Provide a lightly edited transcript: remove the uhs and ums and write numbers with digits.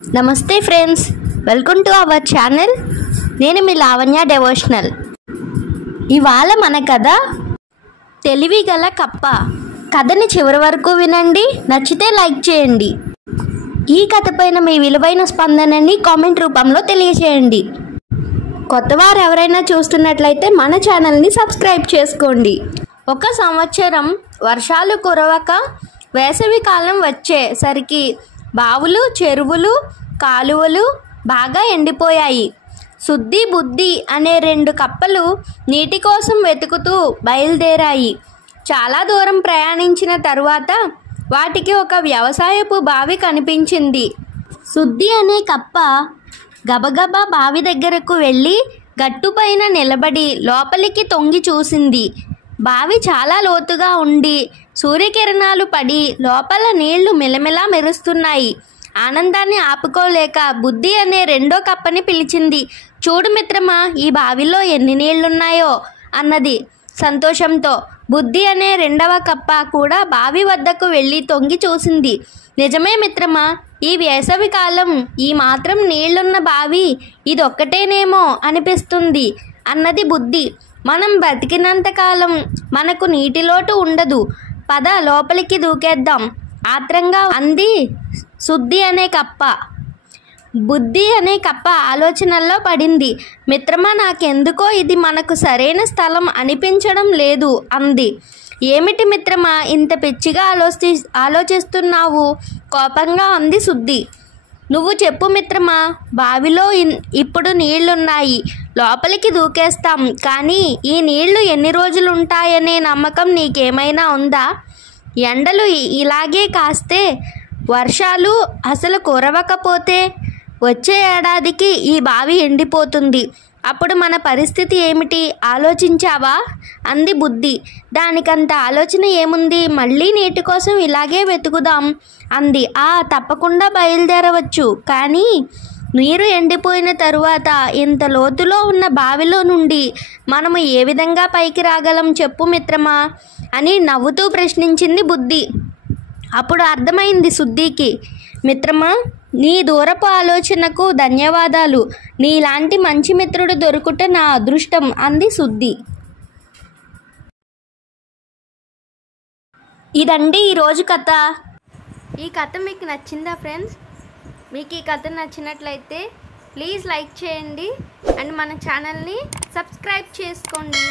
నమస్తే friends, welcome to our channel. నేను మీ Lavanya devotional. ఇవాళ మన కథ తెలివిగల కప్ప. కథని చివరి వరకు వినండి, నచ్చితే లైక్ చేయండి. ఈ కథ పైన మీ విలువైన స్పందనని కామెంట్ రూపంలో తెలియజేయండి. కొత్తవారు ఎవరైనా చూస్తున్నట్లయితే మన ఛానల్ని సబ్స్క్రైబ్ చేసుకోండి. ఒక సంవత్సరం వర్షాలు కురవక వేసవి కాలం వచ్చేసరికి బావులు, చెరువులు, కాలువలు బాగా ఎండిపోయాయి. సుద్ది, బుద్ధి అనే 2 కప్పలు నీటి కోసం వెతుకుతూ బయలుదేరాయి. చాలా దూరం ప్రయాణించిన తరువాత వాటికి ఒక వ్యవసాయపు బావి కనిపించింది. సుద్ది అనే కప్ప గబగబా బావి దగ్గరకు వెళ్ళి గట్టుపైన నిలబడి లోపలికి తొంగి చూసింది. బావి చాలా లోతుగా ఉండి సూర్యకిరణాలు పడి లోపల నీళ్లు మిలమిలా మెరుస్తున్నాయి. ఆనందాన్ని ఆపుకోలేక బుద్ధి అనే 2వ కప్పని పిలిచింది. చూడు మిత్రమా, ఈ బావిలో ఎన్ని నీళ్లున్నాయో అన్నది సంతోషంతో. బుద్ధి అనే 2వ కప్ప కూడా బావి వద్దకు వెళ్ళి తొంగి చూసింది. నిజమే మిత్రమా, ఈ వేసవి కాలం ఈ మాత్రం నీళ్లున్న బావి ఇదొక్కటేనేమో అనిపిస్తుంది అన్నది బుద్ధి. మనం బతికినంతకాలం మనకు నీటి లోటు ఉండదు, పద లోపలికి దూకేద్దాం ఆత్రంగా అంది సుద్ది అనే కప్ప. బుద్ధి అనే కప్ప ఆలోచనల్లో పడింది. మిత్రమా, నాకెందుకో ఇది మనకు సరైన స్థలం అనిపించడం లేదు అంది. ఏమిటి మిత్రమా, ఇంత పిచ్చిగా ఆలోచిస్తున్నావు కోపంగా అంది సుద్ది. నువ్వు చెప్పు మిత్రమా, బావిలో ఇప్పుడు నీళ్లున్నాయి, లోపలికి దూకేస్తాం. కానీ ఈ నీళ్లు ఎన్ని రోజులు ఉంటాయనే నమ్మకం నీకేమైనా ఉందా? ఎండలు ఇలాగే కాస్తే, వర్షాలు అసలు కురవకపోతే వచ్చే ఏడాదికి ఈ బావి ఎండిపోతుంది. అప్పుడు మన పరిస్థితి ఏమిటి ఆలోచించావా అంది బుద్ధి. దానికంత ఆలోచన ఏముంది, మళ్ళీ నీటి కోసం ఇలాగే వెతుకుదాం అంది. తప్పకుండా బయలుదేరవచ్చు, కానీ నీరు ఎండిపోయిన తరువాత ఇంత లోతులో ఉన్న బావిలో నుండి మనము ఏ విధంగా పైకి రాగలం చెప్పు మిత్రమా అని నవ్వుతూ ప్రశ్నించింది బుద్ధి. అప్పుడు అర్థమైంది సుద్దికి. మిత్రమా, నీ దూరపు ఆలోచనకు ధన్యవాదాలు. నీలాంటి మంచి మిత్రుడు దొరుకుట నా అదృష్టం అంది సుద్ది. ఇదండి ఈరోజు కథ. ఈ కథ మీకు నచ్చిందా ఫ్రెండ్స్? మీకు ఈ కథ నచ్చినట్లయితే ప్లీజ్ లైక్ చేయండి అండ్ మన ఛానల్ని సబ్స్క్రైబ్ చేసుకోండి.